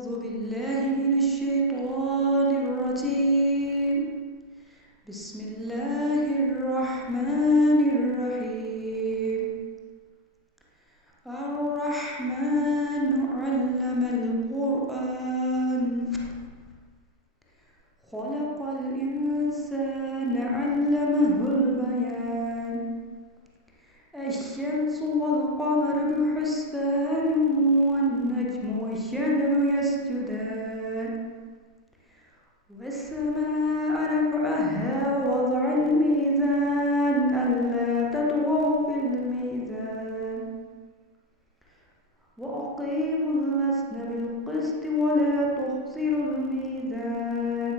أعوذ بالله من الشيطان الرجيم. بسم الله الرحمن الرحيم. الرحمن علم القرآن، خلق الإنسان علمه البيان. الشمس والقمر بحسبان والنجم والشجر يسجدان. والسماء رفعها ووضع الميزان ألا تطغوا في الميزان وأقيموا الوزن بالقسط ولا تخسروا الميزان.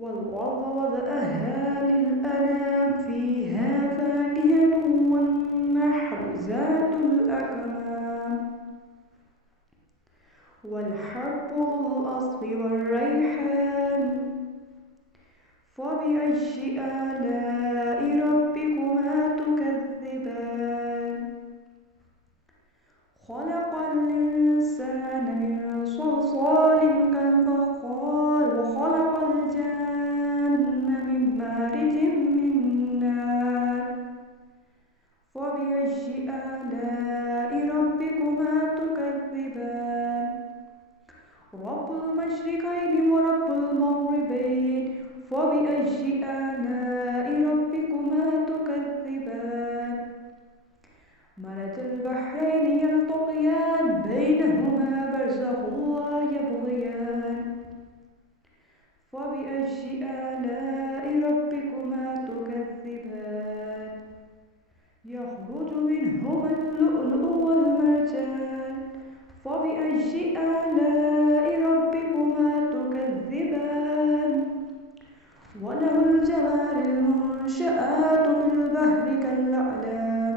والأرض وضعها للأنام فيها فاكهة والنحل ذات الأكمام والحب ذو الأصف والريحان. فبأي آلاء ربكما تكذبان؟ خلق الإنسان من صلصال كالفخار وخلق الجن من مارج من نار. فبأي آلاء ربكما تكذبان؟ رب المشرقين ورب المغربين. فبأي آلاء ربكما تكذبان؟ مرج البحرين يلتقيان بينهما برزخ لا يبغيان. فبأي آلاء ربكما تكذبان؟ يخرج منهما اللؤلؤ والمرجان. فبأي آلاء ربكما تكذبان؟ وله الجوار المنشآت في البحر كالأعلام.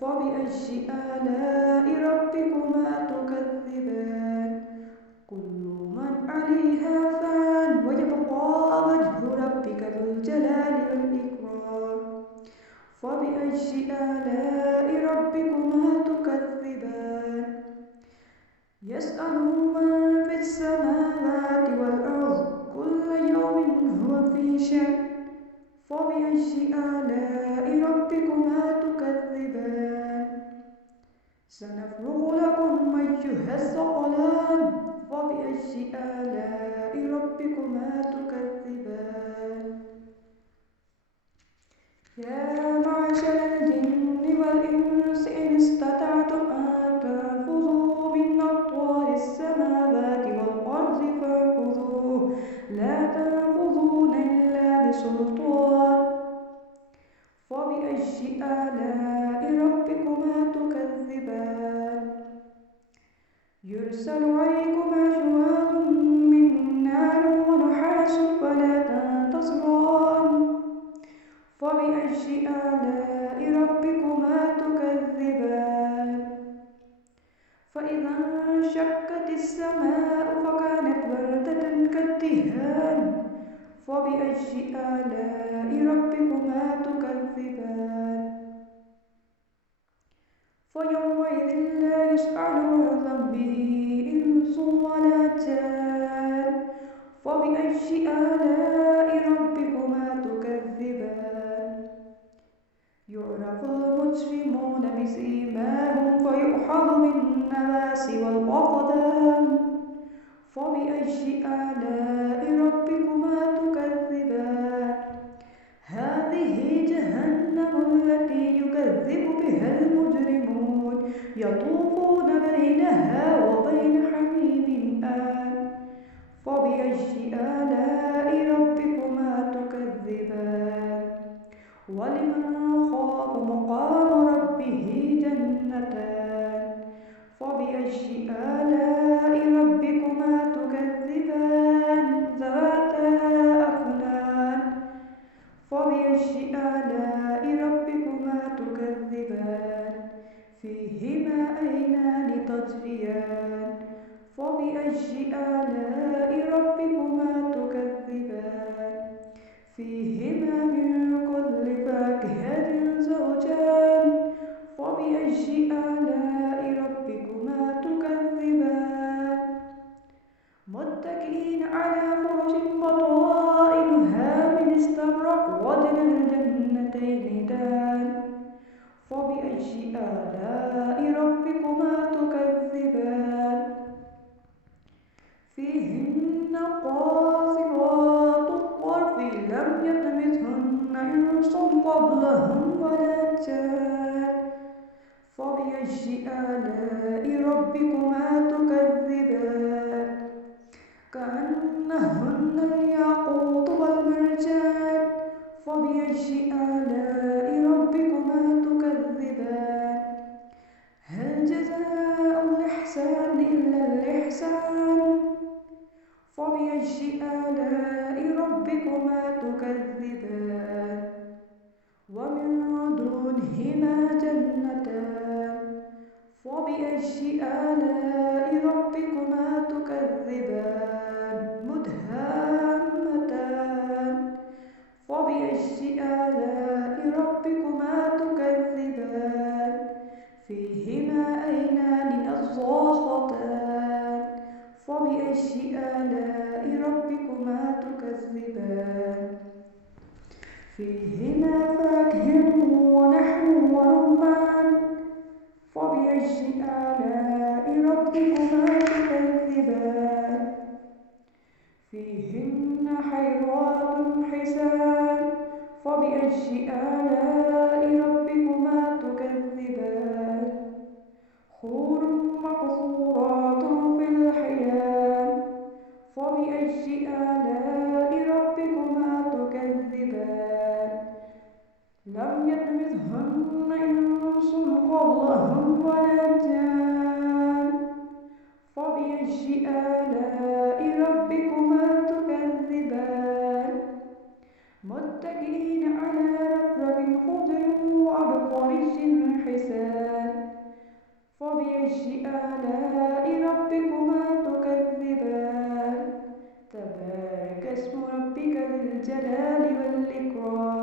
فبأي آلاء ربكما تكذبان؟ كل من عليها فان ويبقى وجه ربك ذو الجلال والإكرام. فبأي آلاء ربكما تكذبان؟ يسأله من في السماوات والأرض كل يوم هو في شأن. فبأي آلاء ربكما تكذبان؟ سنفرغ لكم أيها الثقلان. فبأي آلاء ربكما تكذبان؟ يا معشر الجن والإنس إن استطعتم أن تنفذوا من أقطار السماوات والأرض فانفذوا لا تنفذون إلا بسلطان. فبأي آلاء ربكما تكذبان؟ يرسل عليكما شواظ من نار ونحاس فلا تنتصران. فبأي آلاء ربكما تكذبان؟ فإذا انشقت السماء فكانت وردة كالدهان. فبأي آلاء ربكما تكذبان؟ فيومئذ لا يسأل عن ذنبه إنس ولا جان. فبأي آلاء ربكما تكذبان؟ يعرف المجرمون بسيماهم فيؤخذ بالنواصي والأقدام. فبأي آلاء ربكما تكذبان؟ هذه جهنم التي يكذب بها المجرمون يطوفون بينها وبين حميم آن. فبأي آلاء ربكما تكذبان؟ ولمن خاف مقام ربه جنتان. فبأي آلاء ربكما تكذبان؟ ذواتا أفنان. فبأي آلاء ربكما تكذبان؟ فيهما عينان تجريان. فبأي آلاء ربكما تكذبان؟ فيهما من كل فاكهة زوجان. فبأي آلاء ربكما تكذبان؟ إحسان فبأي آلاء ربكما تكذبان ومن دونهما جنتان فبأي آلاء ربكما تكذبان مدهامتان فبأي آلاء ربكما تكذبان فيهما عينان نضاختان فبأي آلاء ربكما تكذبان فيهما فاكهة ونحل ورمان فبأي آلاء ربكما تكذبان فيهن حيوان حسان فبأي آلاء ربكما تكذبان حور مقصورات في الخيام فبأي آلاء ربكما تكذبان لم يطمثهن إنس قبلهم ولا جان فبأي آلاء ربكما تكذبان متكئين على رفرف خضر وعبقري حسان فبأي آلاء ربكما تكذبان تبارك اسم ربك ذي الجلال والإكرام